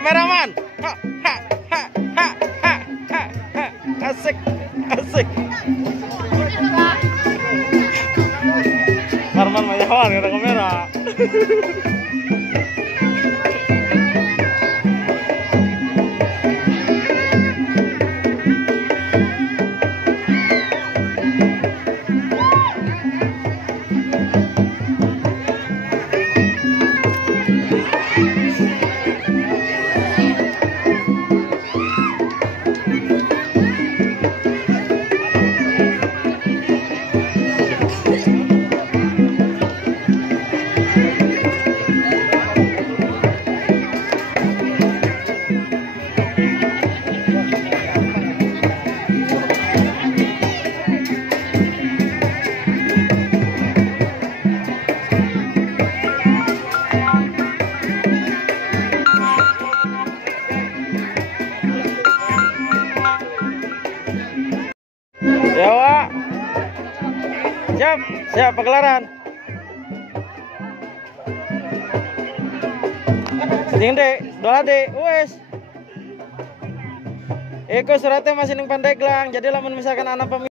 kameraman. Ha, ha, ha, ha, ha, ha, ha. Asik, asik. Arman Mayawan kata kamera. Ya, Wak. Siap, siap pagelaran. Dek, doa dek, wes. Eko suratnya masih ning Pandeglang, jadi lamun misalkan anak